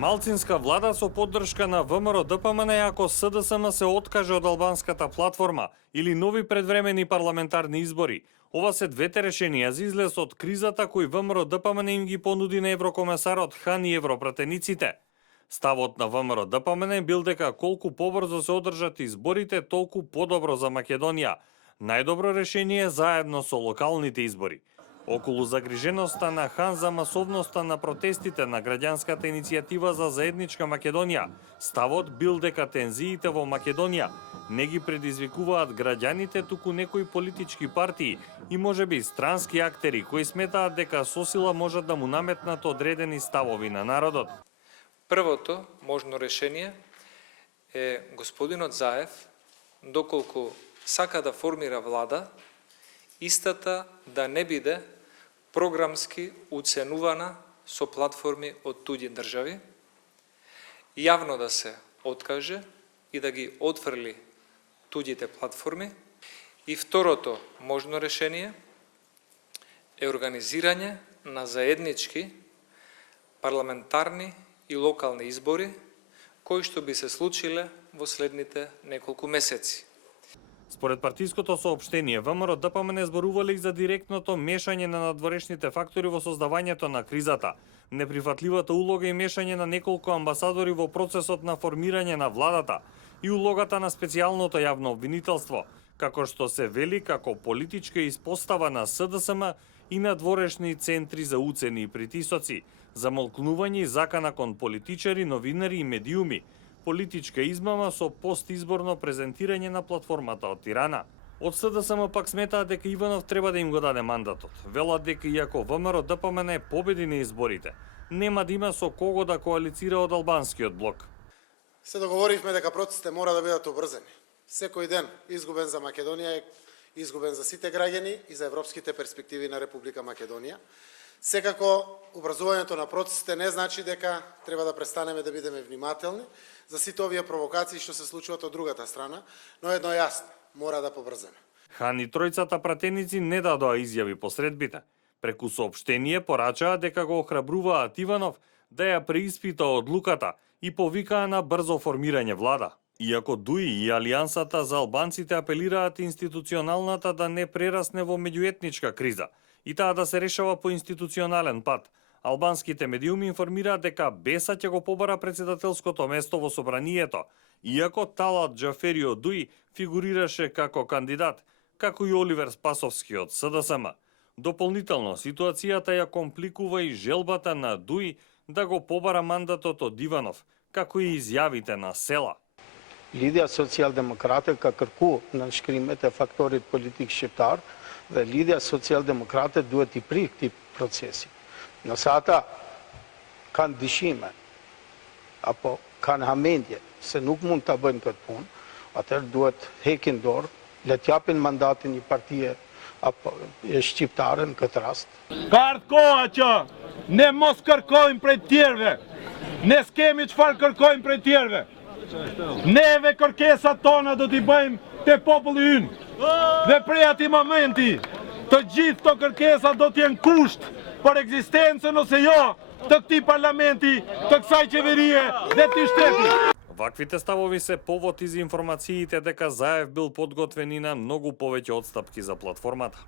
Малцинска влада со поддршка на ВМРО-ДПМН ако СДСМ се откаже од албанската платформа или нови предвремени парламентарни избори. Ова се двете решенија за излез од кризата кои ВМРО-ДПМН им ги понуди на еврокомесарот Хан и европратениците. Ставот на ВМРО-ДПМН бил дека колку побрзо се одржат изборите, толку подобро за Македонија. Најдобро решение заедно со локалните избори. Околу загриженоста на Хан за масовноста на протестите на граѓанската иницијатива за заедничка Македонија, ставот бил дека тензиите во Македонија не ги предизвикуваат граѓаните, туку некои политички партии и можеби странски актери кои сметаат дека со сила можат да му наметнат одредени ставови на народот. Првото можно решение е господинот Заев, доколку сака да формира влада, истата да не биде програмски уценувана со платформи од туѓи држави, јавно да се откаже и да ги отфрли туѓите платформи. И второто можно решение е организирање на заеднички парламентарни и локални избори, кои што би се случиле во следните неколку месеци. Според партиското соопштение, ВМРО-ДПМН зборувале и за директното мешање на надворешните фактори во создавањето на кризата, неприфатливата улога и мешање на неколку амбасадори во процесот на формирање на владата и улогата на специјалното јавно обвинителство, како што се вели како политичка испостава на СДСМ и надворешни центри за уцени и притисоци, замолкнување и закана кон политичари, новинари и медиуми, политичка измама со постизборно презентирање на платформата од Тирана. Од СДСМ пак сметаат дека Иванов треба да им го даде мандатот. Велат дека иако ВМРО-ДПМН победи на изборите, нема да има со кого да коалицира од албанскиот блок. Се договоривме дека процесите мора да бидат обрзани. Секој ден изгубен за Македонија е изгубен за сите граѓани и за европските перспективи на Република Македонија. Секако, образувањето на процесите не значи дека треба да престанеме да бидеме внимателни за сите овие провокации што се случуваат од другата страна, но едно јасно, мора да побрземе. Хан и тројцата пратеници не дадоа изјави по средбите. Преку соопштение порачаа дека го охрабруваат Иванов да ја преиспита одлуката и повикаа на брзо формирање влада. Иако ДУИ и Алијансата за албанците апелираат институционалната да не прерасне во меѓуетничка криза и таа да се решава по институционален пат, албанските медиуми информираат дека Беса ќе го побара председателското место во собранието, иако Талат Џафери од ДУИ фигурираше како кандидат, како и Оливер Спасовски од СДСМ. Дополнително, ситуацијата ја компликува и желбата на ДУИ да го побара мандатот од Иванов, како и изјавите на Села. Lidhja Social-Demokrate ka kërku në nënshkrimet e faktorit politik shqiptar dhe Lidhja Social-Demokrate duhet i prih këtij procesi. Nëse ata kanë dyshime apo kanë hamendje se nuk mund ta bëjnë këtë punë, atëherë duhet hekin dorë, le t'japin mandatin një partie apo shqiptare në këtë rast. Ka ardhur koha që ne mos kërkojmë prej tjerëve. Ne s'kemi çfarë kërkojmë prej tjerëve. Neve kërkesat tona do t'i bëjmë te populli ynë. Dhe prej atij momenti, të gjithë këto kërkesa do t'jenë kusht për ekzistencën ose jo të këtij parlamenti, të kësaj qeverie dhe të shtetit. Ваквите ставови се повод из информациите дека Заев бил подготвен и на многу повеќе отстапки за платформата.